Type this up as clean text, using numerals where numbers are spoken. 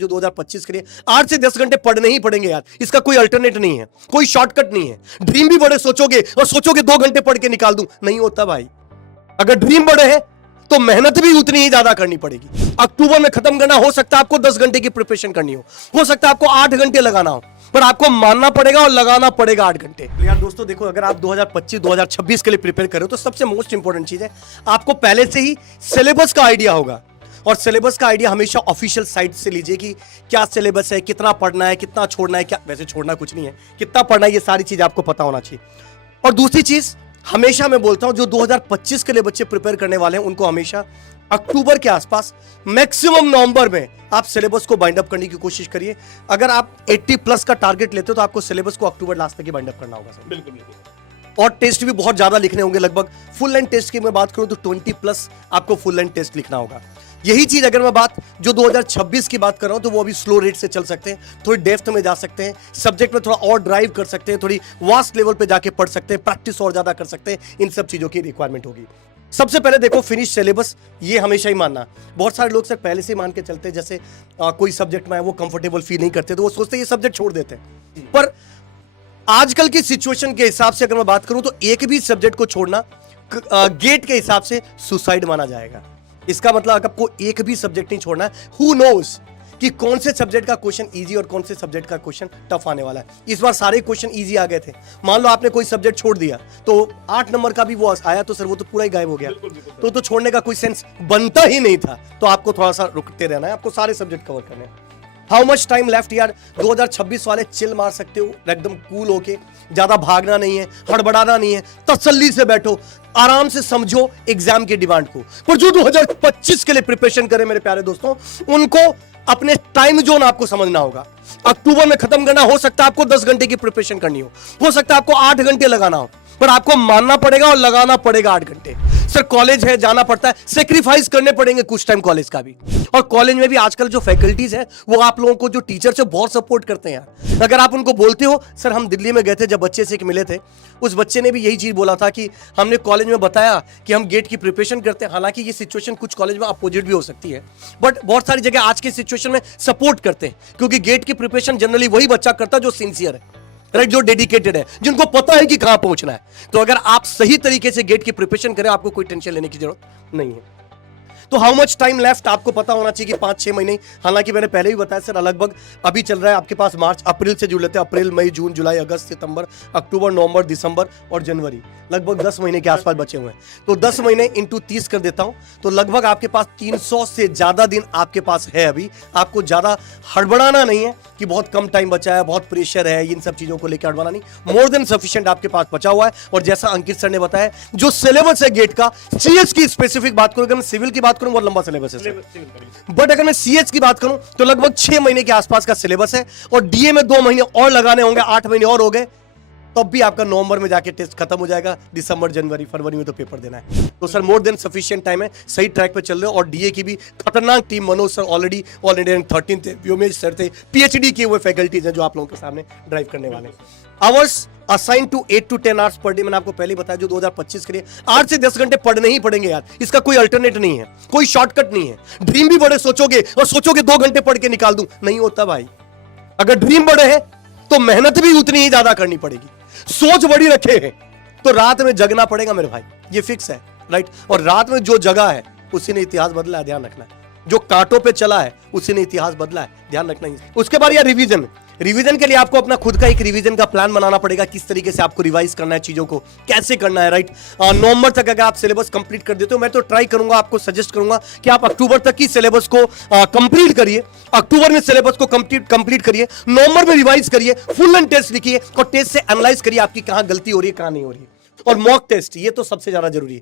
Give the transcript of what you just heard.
जो 2025 के लिए 8 से 10 घंटे पढ़ने ही पड़ेंगे यार। इसका कोई अल्टरनेट नहीं है, कोई शॉर्टकट नहीं है। ड्रीम भी बड़े सोचोगे और सोचोगे 2 घंटे पढ़ के निकाल दूं, नहीं होता भाई। अगर ड्रीम बड़े है तो मेहनत भी उतनी ही ज्यादा करनी पड़ेगी। अक्टूबर में खत्म करना, हो सकता है आपको 10 घंटे की प्रिपरेशन करनी हो सकता है आपको 8 घंटे लगाना हो, पर आपको मानना पड़ेगा और लगाना पड़ेगा 8 घंटे। यार दोस्तों देखो, अगर आप 2025-2026 के लिए प्रिपेयर कर रहे हो तो सबसे मोस्ट इंपॉर्टेंट चीज है आपको पहले से ही सिलेबस का आइडिया होगा। और सिलेबस का आइडिया हमेशा ऑफिशियल साइट से लीजिए कि क्या सिलेबस है, कितना पढ़ना है, कितना छोड़ना है, क्या वैसे छोड़ना कुछ नहीं है, कितना पढ़ना है, ये सारी चीज आपको पता होना चाहिए। और दूसरी चीज हमेशा मैं बोलता हूं, जो 2025 के लिए बच्चे प्रिपेयर करने वाले हैं उनको हमेशा अक्टूबर के आसपास, मैक्सिमम नवंबर में आप सिलेबस को बाइंड अप करने की कोशिश करिए। अगर आप 80+ का टारगेट लेते हो तो आपको सिलेबस को अक्टूबर लास्ट तक ही बाइंड अप करना होगा सर। बिल्कुल। और टेस्ट भी बहुत ज्यादा लिखने होंगे, लगभग फुल लेंथ टेस्ट की मैं बात करूं तो 20+ आपको फुल लेंथ टेस्ट लिखना होगा। यही चीज अगर मैं बात जो 2026 की बात कर रहा हूं तो वो अभी स्लो रेट से चल सकते हैं, थोड़ी डेप्थ में जा सकते हैं, सब्जेक्ट में थोड़ा और ड्राइव कर सकते हैं, थोड़ी वास्ट लेवल पे जाके पढ़ सकते हैं, प्रैक्टिस और ज्यादा कर सकते हैं। इन सब चीजों की रिक्वायरमेंट होगी। सबसे पहले देखो, फिनिश सिलेबस ये हमेशा ही मानना। बहुत सारे लोग सर पहले से ही मान के चलते हैं, जैसे कोई सब्जेक्ट में है वो कंफर्टेबल फील नहीं करते तो वो सोचते हैं ये सब्जेक्ट छोड़ देते हैं। पर आजकल की सिचुएशन के हिसाब से अगर मैं बात करूं तो एक भी सब्जेक्ट को छोड़ना गेट के हिसाब से सुसाइड माना जाएगा। इसका मतलब अगर आपको एक भी सब्जेक्ट नहीं छोड़ना है, हु नोज कि कौन से सब्जेक्ट का क्वेश्चन इजी और कौन से सब्जेक्ट का क्वेश्चन टफ आने वाला है। इस बार सारे क्वेश्चन इजी आ गए थे। मान लो आपने कोई सब्जेक्ट छोड़ दिया तो 8 नंबर का भी वो आया तो सर वो तो पूरा ही गायब हो गया। तो छोड़ने का कोई सेंस बनता ही नहीं था। तो आपको थोड़ा सा रुकते रहना है, आपको सारे सब्जेक्ट कवर करने हैं। हाउ मच टाइम लेफ्ट यार, 2026 वाले चिल मार सकते हो, एकदम कूल होके, ज्यादा भागना नहीं है, हड़बड़ाना नहीं है, तसल्ली से बैठो, आराम से समझो एग्जाम की डिमांड को। पर जो 2025 के लिए प्रिपरेशन करे मेरे प्यारे दोस्तों, उनको अपने टाइम जोन आपको समझना होगा। अक्टूबर में खत्म करना, हो सकता है आपको 10 घंटे की प्रिपरेशन करनी हो सकता है आपको 8 घंटे लगाना हो, पर आपको मानना पड़ेगा और लगाना पड़ेगा 8 घंटे। सर कॉलेज है, जाना पड़ता है, सेक्रीफाइस करने पड़ेंगे कुछ टाइम कॉलेज का भी। और कॉलेज में भी आजकल जो फैकल्टीज है वो आप लोगों को, जो टीचर्स है, बहुत सपोर्ट करते हैं यार। अगर आप उनको बोलते हो, सर हम दिल्ली में गए थे, जब बच्चे से एक मिले थे, उस बच्चे ने भी यही चीज बोला था कि हमने कॉलेज में बताया कि हम गेट की प्रिपरेशन करते हैं। हालांकि ये सिचुएशन कुछ कॉलेज में अपोजिट भी हो सकती है, बट बहुत सारी जगह आज की सिचुएशन में सपोर्ट करते हैं, क्योंकि गेट की प्रिपरेशन जनरली वही बच्चा करता है जो सिंसियर है, राइट, जो डेडिकेटेड है, जिनको पता है कि कहां पहुंचना है। तो अगर आप सही तरीके से गेट की प्रिपरेशन करें, आपको कोई टेंशन लेने की जरूरत नहीं है। तो हाउ मच टाइम लेफ्ट आपको पता होना चाहिए कि 5-6 महीने। हालांकि मैंने पहले ही बताया सर, लगभग अभी चल रहा है आपके पास मार्च अप्रैल से जुड़ लेते हैं, अप्रैल मई जून जुलाई अगस्त सितंबर अक्टूबर नवंबर दिसंबर और जनवरी, लगभग 10 महीने के आसपास बचे हुए हैं। तो 10 महीने इंटू 30 कर देता हूं तो लगभग आपके पास 300 से ज्यादा दिन आपके पास है। अभी आपको ज्यादा हड़बड़ाना नहीं है कि बहुत कम टाइम बचा है, बहुत प्रेशर है, इन सब चीजों को लेकर हड़बड़ाना नहीं। मोर देन सफिशिएंट आपके पास बचा हुआ है। और जैसा अंकित सर ने बताया, जो सिलेबस है गेट का, सीएच की स्पेसिफिक बात करूं, अगर मैं सिविल की बात करूं बहुत लंबा सिलेबस है, बट अगर मैं सीएच की बात करूं तो लगभग 6 महीने के आसपास का सिलेबस है। और डीए में 2 महीने और लगाने होंगे, 8 महीने और हो गए, तब भी आपका नवंबर में जाके टेस्ट खत्म हो जाएगा। दिसंबर जनवरी फरवरी में तो पेपर देना है। तो sir more than sufficient time है, सही ट्रैक पे चल रहे हो। और डीए की भी खतरनाक team, Manoj sir already all India 13 थे, व्योमेश सर थे, पीएचडी किए हुए फैकल्टीज हैं जो आप लोगों के सामने ड्राइव करने वाले हैं। Hours assign to 8 to 10 hours per day. मैंने आपको पहले बताया, जो 2025 के लिए 8 से 10 घंटे पढ़ने ही पड़ेंगे यार। इसका कोई अल्टरनेट नहीं है, कोई शॉर्टकट नहीं है। ड्रीम भी बड़े सोचोगे और सोचोगे 2 घंटे पढ़ के निकाल दूं, नहीं होता भाई। अगर ड्रीम बड़े है तो मेहनत भी उतनी ही ज्यादा करनी पड़ेगी। सोच बड़ी रखे हैं तो रात में जगना पड़ेगा मेरे भाई, ये फिक्स है, राइट। और रात में जो जगह है उसी ने इतिहास बदला है, ध्यान रखना। जो कांटों पे चला है उसी ने इतिहास बदला है, ध्यान रखना ही। उसके बाद यार रिवीजन के लिए आपको अपना खुद का एक रिवीजन का प्लान बनाना पड़ेगा, किस तरीके से आपको रिवाइज करना है, चीजों को कैसे करना है, राइट। नवंबर तक अगर आप सिलेबस कंप्लीट कर देते हो, मैं तो ट्राई करूंगा, आपको सजेस्ट करूंगा कि आप अक्टूबर तक की सिलेबस को कंप्लीट करिए। अक्टूबर में सिलेबस को कंप्लीट करिए, नवंबर में रिवाइज करिए, फुल एंड टेस्ट लिखिए और टेस्ट से एनालाइज करिए आपकी कहां गलती हो रही है, कहां नहीं हो रही है। और मॉक टेस्ट, ये तो सबसे ज्यादा जरूरी है।